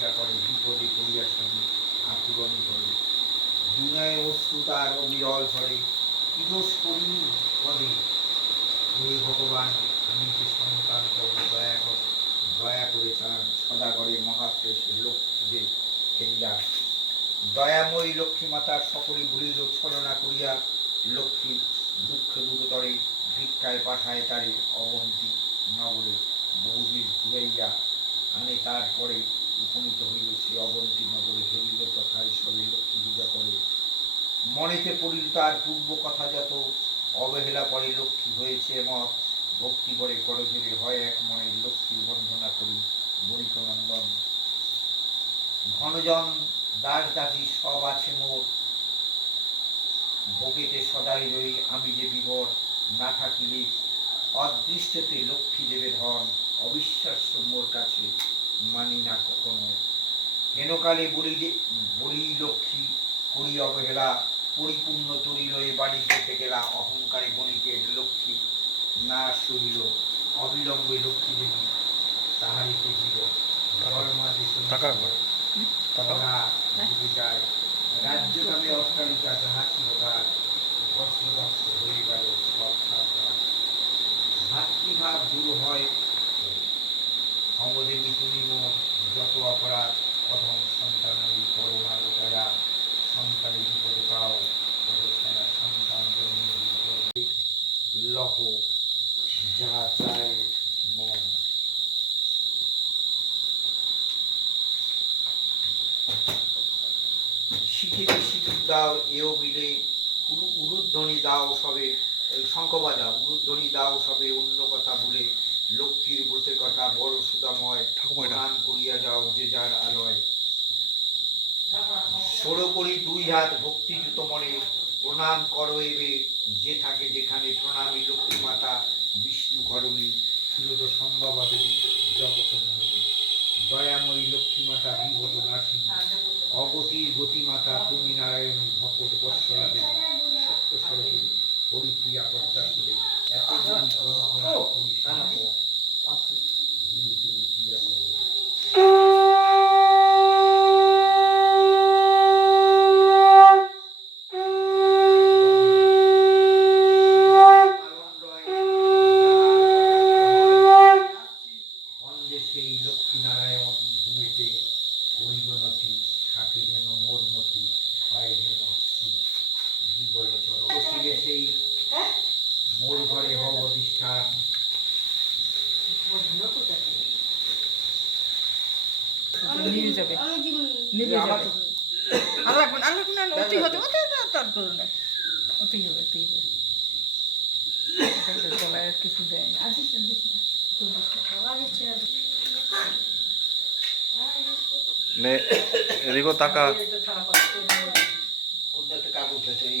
পরীক্ষা করে বিপদে করিয়া সঙ্গে আকুরণ করে দুনিয়ায় অশ্রু তার অবিরল ঝরে, কি দোষ করিনি পদে হে ভগবান, আমি যে সন্তান দয়া কর, দয়া করে চান সদাগরে মহাপ্রেসের লক্ষ্মীদের ফেরিয়া। দয়াময়ী লক্ষ্মী মাতার সকলে ভুলিল ছলনা করিয়া লক্ষ্মী দুঃখ দূরতরে ভিক্ষায় পাঠায় তারে অবন্তী নগরে বহুদিন ঘুরাইয়া আনে তারপরে উপনীত হইল সে অবন্তী নগরে হেলিল তথায় সবে লক্ষ্মী পূজা করে। মনেতে পড়িল তার পূর্ব কথা যত, অবহেলা পরে লক্ষ্মী হয়েছে মত। ভক্তি করে করজোরে হয় এক মনে লক্ষ্মীর বন্দনা করি, বণিকনন্দন। ঘনজন দাস দাসী সব আছে মোর। ভোগেতে সদাই রই আমি যে বিবর না থাকিলে অদৃষ্টতে লক্ষ্মী দেবে ধন। অবিশ্বাস্য মোর কাছে মানি না কখনো। হেনকালে বলি বলি লক্ষ্মী করি অবহেলা পরিপূর্ণ তরি লয়ে বাড়ি যেতে গেলা অহংকারে বণিকের লক্ষ্মী। না সহিল অবিলম্বে লক্ষ্মী দেবী তাহারিতে জীব। ধর্মাদি রাজ্য নামে অট্টালিকা যাহা ছিল তার বস্ত্রদক্ষ হয়ে গেল সব ভাতৃভাব দূর হয় অমদেবী তুমি মোর যত অপরাধ, অধম সন্তান আমি করোনা দয়া। সন্তানের বিপদে পাও তত সন্তান লহ, যা চায় মন। শিখিতে শিখি দাও, এও উরু- উরুধ্বনি দাও সবে শঙ্খ বাজাও উরুধ্বনি দাও সবে, অন্য কথা ভুলে। লক্ষ্মীর ব্রতের কথা বড় সুদাময়। প্রণাম করিয়া যাও যে যার আলয়। ষোলো করি দুই হাত ভক্তিযুত মনে প্রণাম করো এবে যে থাকে যেখানে প্রণামী লক্ষ্মী মাতা বিষ্ণু করণী। সুরত সম্ভব দেবী জগত দয়াময়ী লক্ষ্মী মাতা বিভত নাসিনী। অগতির গতিমাতা তুমি নারায়ণী ভকত বৎসলা দেবী সত্য স্বরূপী হরিপ্রিয়া পদ্মা সুরে এত লক্ষ্মীনারায়ণ ভূমিতে পরিগণতি থাকে যেন মোর মতি পায় যেন শিবে সেই মোর ঘরে হব অধিষ্ঠান। নিয়ে যাবে। নিয়ে যাবে। আর লাগবে না লাগবে না অতি হতে হতে তার করো না। অতি হবে অতি কিছু দেয় না। না না না। না। নে এদিকেও তাকা পাচ্ছে না। ওদের একটা কাগজ আছে এই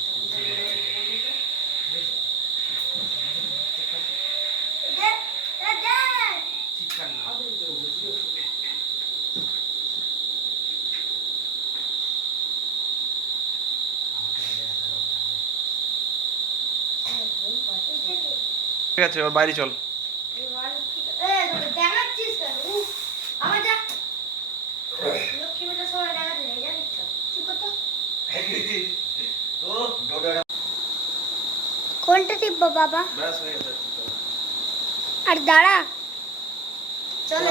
চুপ কর তো। ও ডোডা কোনটা টিপবো বাবা ব্যাস হয়ে গেছে আর দাঁড়া চলো